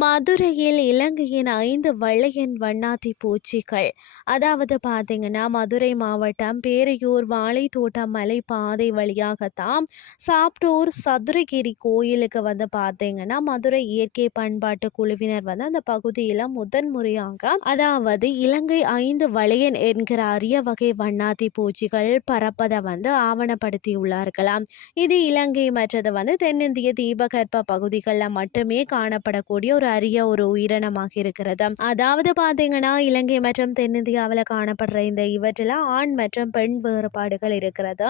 மதுரையில் இலங்கையின் ஐந்து வெள்ளையன் வண்ணாத்தி பூச்சிகள். அதாவது பார்த்தீங்கன்னா மதுரை மாவட்டம் பேரையூர் வாழைத்தோட்டம் மலை பாதை வழியாகத்தான் சாப்டூர் சதுரகிரி கோயிலுக்கு வந்து பார்த்தீங்கன்னா மதுரை இயற்கை பண்பாட்டு குழுவினர் வந்து அந்த பகுதியில் முதன்முறையாக அதாவது இலங்கை ஐந்து வளையன் என்கிற அரிய வகை வண்ணாத்தி பூச்சிகள் பறப்பதை வந்து ஆவணப்படுத்தியுள்ளார்களாம் இது இலங்கை மற்றது வந்து தென்னிந்திய தீபகற்ப பகுதிகளில் மட்டுமே காணப்படக்கூடிய ஒரு அரிய ஒரு உயிரினமாக இருக்கிறது. அதாவது பார்த்தீங்கன்னா இலங்கை மற்றும் தென்னிந்தியாவில் காணப்படுற இந்த இவற்றில் ஆண் மற்றும் பெண் வேறுபாடுகள் இருக்கிறது.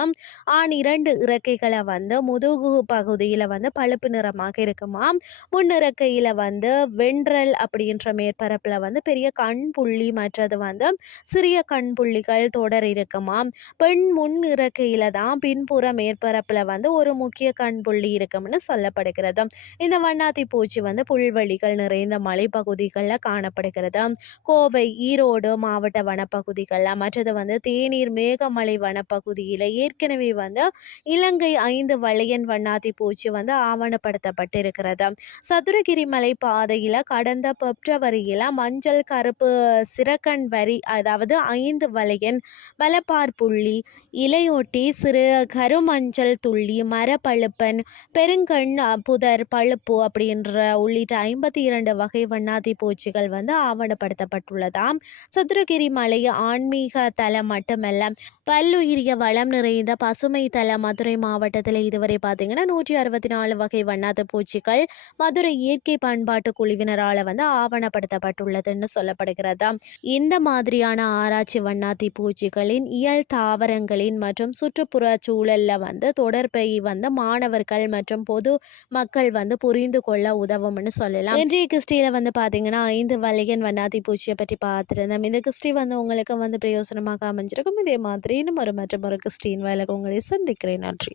ஆண் இரண்டு இறக்கைகளை வந்து முதுகு பகுதியில் வந்து பழுப்பு நிறமாக இருக்குமா? முன்னிறக்கையில் வந்து வென்றல் அப்படின்ற மேற்பரப்பில் வந்து பெரிய கண் புள்ளி மற்றது வந்து சிறிய கண் புள்ளிகள் தொடர் இருக்குமா? பெண் முன் இறக்கையில் தான் பின்புற மேற்பரப்பில் வந்து ஒரு முக்கிய கண் புள்ளி இருக்கும்னு சொல்லப்படுகிறது. இந்த வண்ணாத்தி பூச்சி வந்து புல்வெளிகள் நிறைந்த மலைப்பகுதிகளில் காணப்படுகிறது. கோவை ஈரோடு மாவட்ட வனப்பகுதிகளில் மற்றது வந்து தேநீர் மேகமலை வனப்பகுதியில் ஏற்கனவே வந்து இலங்கை ஐந்து வளையன் வண்ணாத்தி பூச்சி வந்து ஆவணப்படுத்தப்பட்டிருக்கிறது. சதுரகிரி மலை பாதையில் கடந்த பிப்ரவரியில் மஞ்சள் கருப்பு சிறக்கன் வரி அதாவது ஐந்து வளையன் மலப்பார் புள்ளி இலையொட்டி சிறு கருமஞ்சள் துள்ளி மரப்பழுப்பன் பெருங்கண் புதர் பழுப்பு அப்படின்ற உள்ளிட்ட ஐம்பத்தி இரண்டு வகை வண்ணாதி பூச்சிகள் வந்து ஆவணப்படுத்தப்பட்டுள்ளதாம். சதுரகிரி மலை ஆன்மீக தலம் மட்டுமல்ல பல்லுயிரிய வளம் நிறைந்த பசுமை தல மதுரை மாவட்டத்தில் இதுவரை பார்த்தீங்கன்னா நூற்றி அறுபத்தி நாலு வகை வண்ணாத பூச்சிகள் மதுரை இயற்கை பண்பாட்டு குழுவினரால் வந்து ஆவணப்படுத்தப்பட்டுள்ளதுன்னு சொல்லப்படுகிறது? இந்த மாதிரியான ஆராய்ச்சி வண்ணாத்தி பூச்சிகளின் இயல் தாவரங்களின் மற்றும் சுற்றுப்புற சூழலில் வந்து தொடர்பை வந்து மாணவர்கள் மற்றும் பொது மக்கள் வந்து புரிந்து கொள்ள உதவும்னு சொல்லலாம். இன்றைய கிறிஸ்டியில் வந்து பார்த்தீங்கன்னா ஐந்து வலையன் வண்ணாத்தி பூச்சியை பற்றி பார்த்துருந்தோம். இந்த கிறிஸ்டி வந்து உங்களுக்கு வந்து பிரயோசனமாக அமைஞ்சிருக்கும். இதே மாதிரி மீண்டும் ஒரு மற்றும் ஒரு கிறிஸ்டின் வேலை உங்களை சந்திக்கிறேன். நன்றி.